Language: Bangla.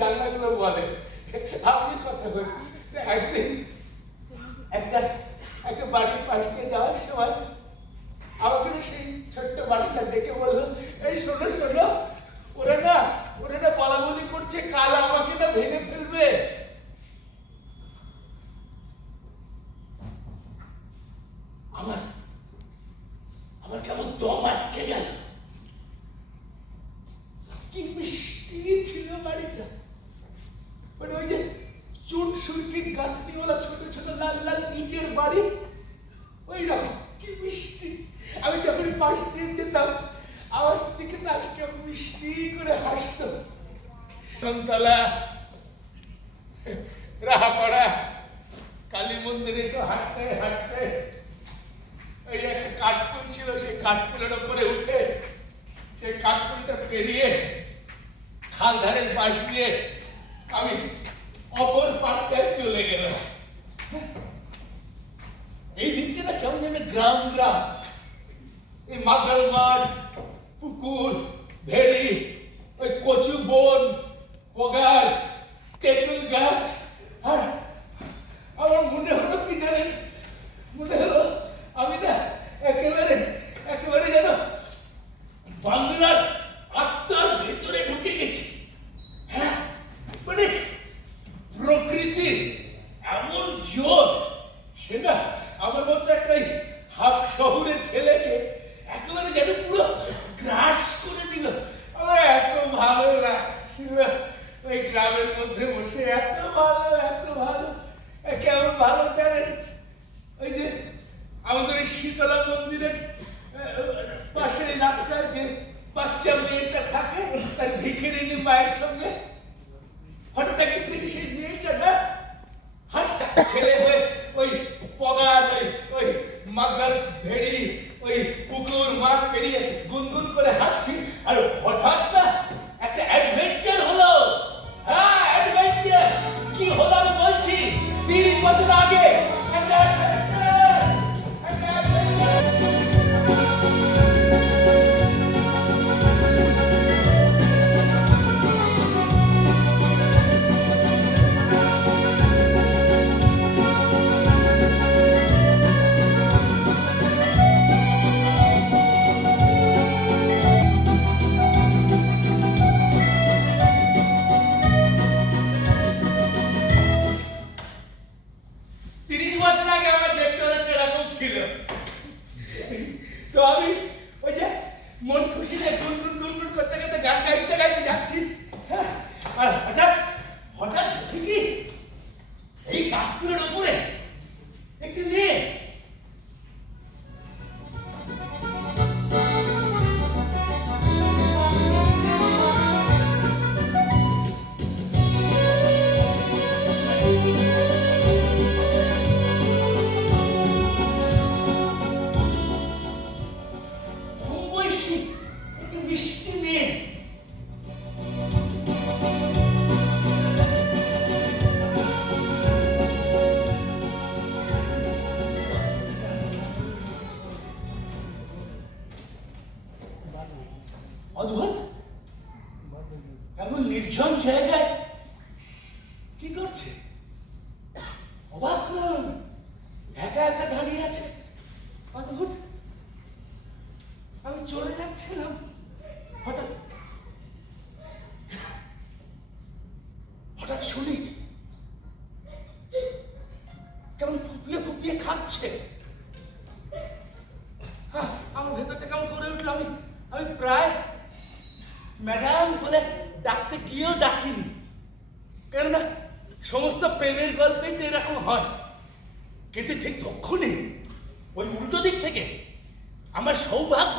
জানলাগুলো বলে। আপনি কথা বলি একদিন একটা একটা বাড়ির পাশ দিয়ে যাওয়ার সময় আমাকে সেই ছোট্ট বাড়িটা ডেকে বললো, এই শোনো শোনো, ওরা না বলা বলি করছে কাল আমাকে না ভেঙে ফেলবে। আমার আমার কেমন দম আটকে গেল। কি মিষ্টি ছিল বাড়িটা, মানে ওই যে চুন সুরকির গাঁথনিওয়ালা ছোট ছোট লাল লাল ইটের বাড়ি, ওই রকম কি মিষ্টি। আমি যখন পাশ দিয়ে যেতাম আমার দিকে তাকে কেমন মিষ্টি করে হাসত। সন্তলা রাহাপাড়া কালী মন্দিরে এসে হাঁটতে হাঁটতে ওই একটা কাঠপুল ছিল, সেই কাঠপুলের ওপরে উঠে সেই কাঠপুলটা পেরিয়ে খাল ধারের পাশ দিয়ে আমি অপর পাড়টায় চলে গেলাম। এই দিনটা না কেমন যেন গ্রাম গ্রাম, এই মাগল মাঠ, পুকুর, ভেড়ি, ওই কচু বন, পগার, তেঁতুল গাছ। আর আমার মনে হলো কি জানেন, মনে হলো আমি না একেবারে যেন বাংলার আত্মার ভেতরে ঢুকে গেছি। হ্যাঁ, মানে প্রকৃতির এমন জোর, সেটা আমার মতো একটা হাফ শহরের ছেলেকে একেবারে যেন পুরো গ্রাস করে নিল। আমার এত ভালো লাগছিল ওই গ্রামের মধ্যে বসে, এত ভালো। কেমন ভালো জানেন, ওই যে আমাদের এই শীতলা মন্দিরের পাশের রাস্তায় যে বাচ্চা মেয়েটা থাকে, তার ভিখিরিনী মায়ের সঙ্গে হঠাৎ একদিন দেখি সেই মেয়েটা না হাসছে ছেলে হয়ে ওই পগার, ওই মাগার, ভেড়ি, ওই পুকুর মাঠ পেরিয়ে গুনগুন করে হাঁটছি। আর হঠাৎ না একটা অ্যাডভেঞ্চার হলো। হ্যাঁ, অ্যাডভেঞ্চার কি হলো আমি বলছি। 30 বছর আগে একটা অ্যাডভেঞ্চার। তো আমি ওই যে মন খুশি নিয়ে গুনগুন করতে করতে গান গাইতে যাচ্ছি। আর হঠাৎ দেখি এই কাঠপুরের ওপরে একটি মেয়ে অদ্ভুত এমন নির্জন জায়গায় কি করছে, অবাক হলাম। একা দাঁড়িয়ে আছে, অদ্ভুত। আমি চলে যাচ্ছিলাম, হঠাৎ শুনি কেমন ফুপিয়ে খাচ্ছে। হ্যাঁ, আমার ভেতরটা কেমন করে উঠলো। আমি প্রায় ম্যাডাম বলে ডাকতে গিয়েও ডাকিনি, কেননা সমস্ত প্রেমের গল্পেই তো এরকম হয়। কিন্তু ঠিক তক্ষুনি ওই উল্টো দিক থেকে আমার সৌভাগ্য